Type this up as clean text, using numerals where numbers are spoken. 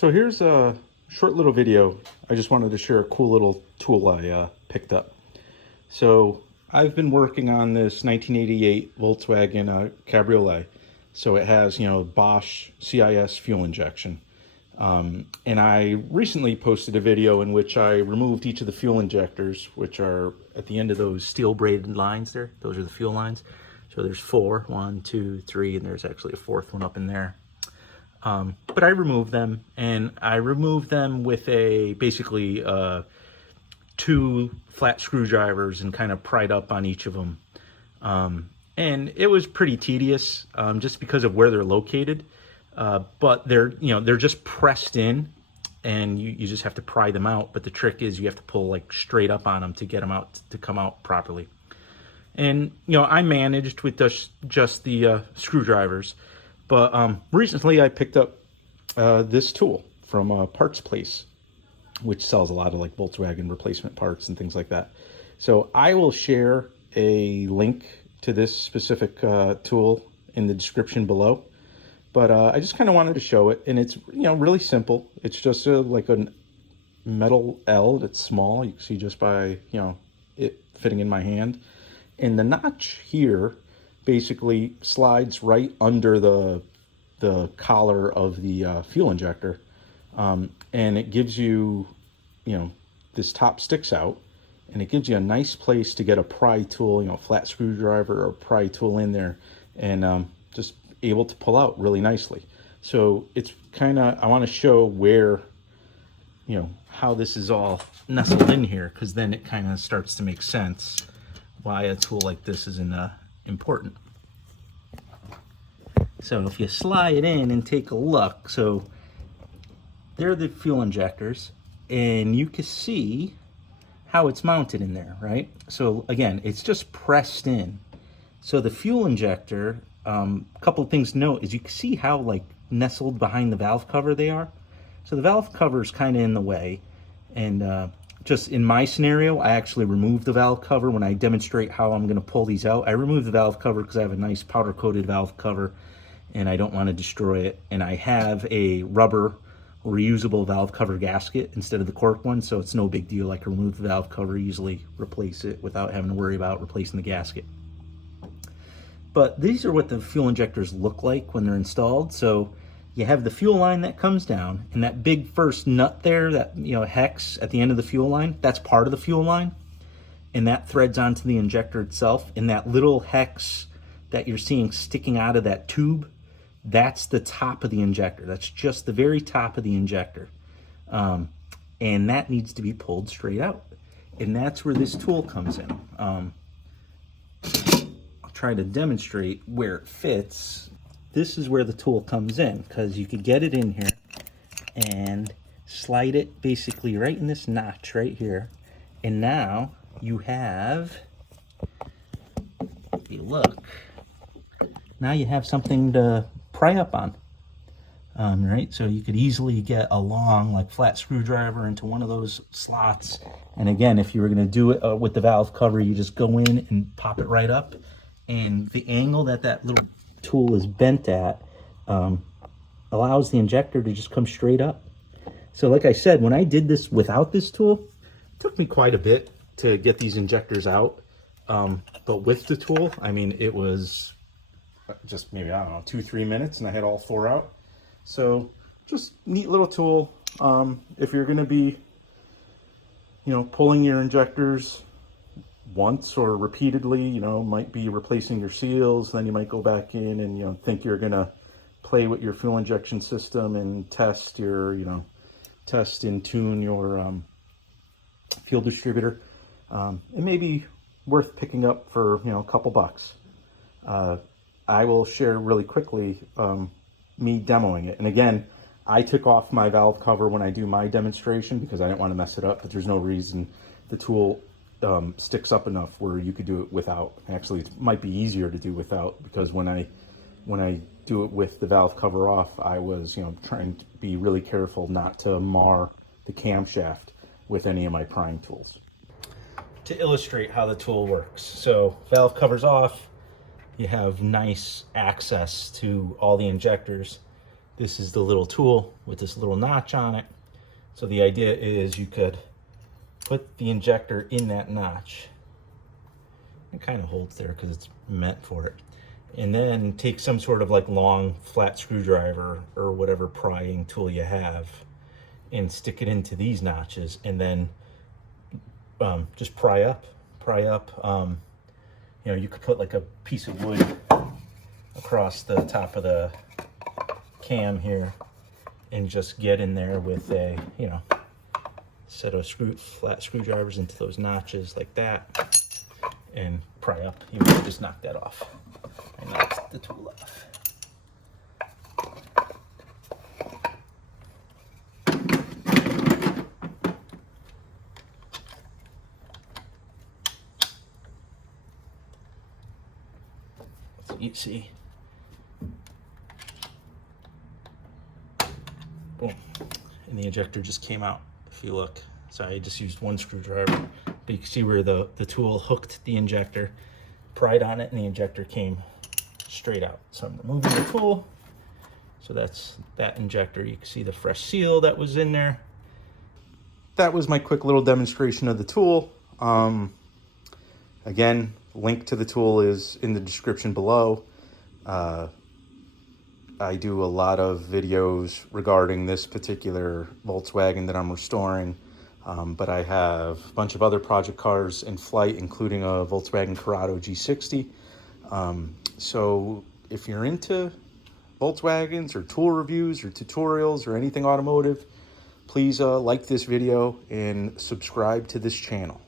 So here's a short little video. I just wanted to share a cool little tool I picked up. So I've been working on this 1988 Volkswagen Cabriolet. So it has, Bosch CIS fuel injection. And I recently posted a video in which I removed each of the fuel injectors, which are at the end of those steel braided lines there. Those are the fuel lines. So there's four, 1, 2, 3, and there's actually a fourth one up in there. But I removed them, and I removed them with basically 2 flat screwdrivers and kind of pried up on each of them. And it was pretty tedious, just because of where they're located. But they're just pressed in, and you just have to pry them out. But the trick is you have to pull like straight up on them to get them out to come out properly. And I managed with just the screwdrivers. But recently I picked up this tool from Parts Place, which sells a lot of like Volkswagen replacement parts and things like that. So I will share a link to this specific tool in the description below. But I just kind of wanted to show it, and it's really simple. It's just like a metal L that's small. You can see just by it fitting in my hand, and the notch here basically slides right under the collar of the fuel injector, and it gives you, this top sticks out, and it gives you a nice place to get a pry tool, flat screwdriver or pry tool in there, and just able to pull out really nicely. So it's I want to show where, how this is all nestled in here, because then it kind of starts to make sense why a tool like this is important. So if you slide it in and take a look, so they're the fuel injectors, and you can see how it's mounted in there, right? So again, it's just pressed in. So the fuel injector, a couple of things to note is you can see how like nestled behind the valve cover they are. So the valve cover is kind of in the way, and just in my scenario, I actually remove the valve cover when I demonstrate how I'm going to pull these out. I remove the valve cover because I have a nice powder coated valve cover and I don't want to destroy it. And I have a rubber reusable valve cover gasket instead of the cork one, so it's no big deal. I can remove the valve cover, easily replace it without having to worry about replacing the gasket. But these are what the fuel injectors look like when they're installed. So you have the fuel line that comes down, and that big first nut there, that hex at the end of the fuel line, that's part of the fuel line, and that threads onto the injector itself. And that little hex that you're seeing sticking out of that tube, that's the top of the injector. That's just the very top of the injector, and that needs to be pulled straight out. And that's where this tool comes in. I'll try to demonstrate where it fits. This is where the tool comes in, because you could get it in here and slide it basically right in this notch right here. And now you have, if you look, now you have something to pry up on, right? So you could easily get a long, like flat screwdriver into one of those slots. And again, if you were going to do it with the valve cover, you just go in and pop it right up. And the angle that little tool is bent at allows the injector to just come straight up. So like I said, when I did this without this tool, it took me quite a bit to get these injectors out. But with the tool, I mean, it was just maybe, I don't know, 2-3 minutes, and I had all 4 out. So just neat little tool. If you're going to be, pulling your injectors once or repeatedly, might be replacing your seals, then you might go back in and, think you're going to play with your fuel injection system and test test and tune your fuel distributor. It may be worth picking up for, a couple bucks. I will share really quickly me demoing it. And again, I took off my valve cover when I do my demonstration because I didn't want to mess it up, but there's no reason. The tool sticks up enough where you could do it without. Actually, it might be easier to do without, because when I do it with the valve cover off, I was trying to be really careful not to mar the camshaft with any of my prying tools. To illustrate how the tool works, so valve cover's off, you have nice access to all the injectors. This is the little tool with this little notch on it. So the idea is you could put the injector in that notch. It kind of holds there because it's meant for it. And then take some sort of like long flat screwdriver or whatever prying tool you have and stick it into these notches, and then just pry up. You know, you could put like a piece of wood across the top of the cam here and just get in there with a, you know, set of flat screwdrivers into those notches like that and pry up. You can just knock that off. I knocked the tool off. So you see, boom, and the injector just came out. If you look, so I just used one screwdriver, but you can see where the tool hooked the injector, pried on it, and the injector came straight out. So I'm removing the tool. So that's that injector. You can see the fresh seal that was in there. That was my quick little demonstration of the tool. Again, link to the tool is in the description below. I do a lot of videos regarding this particular Volkswagen that I'm restoring, but I have a bunch of other project cars in flight, including a Volkswagen Corrado G60. So if you're into Volkswagens or tool reviews or tutorials or anything automotive, please like this video and subscribe to this channel.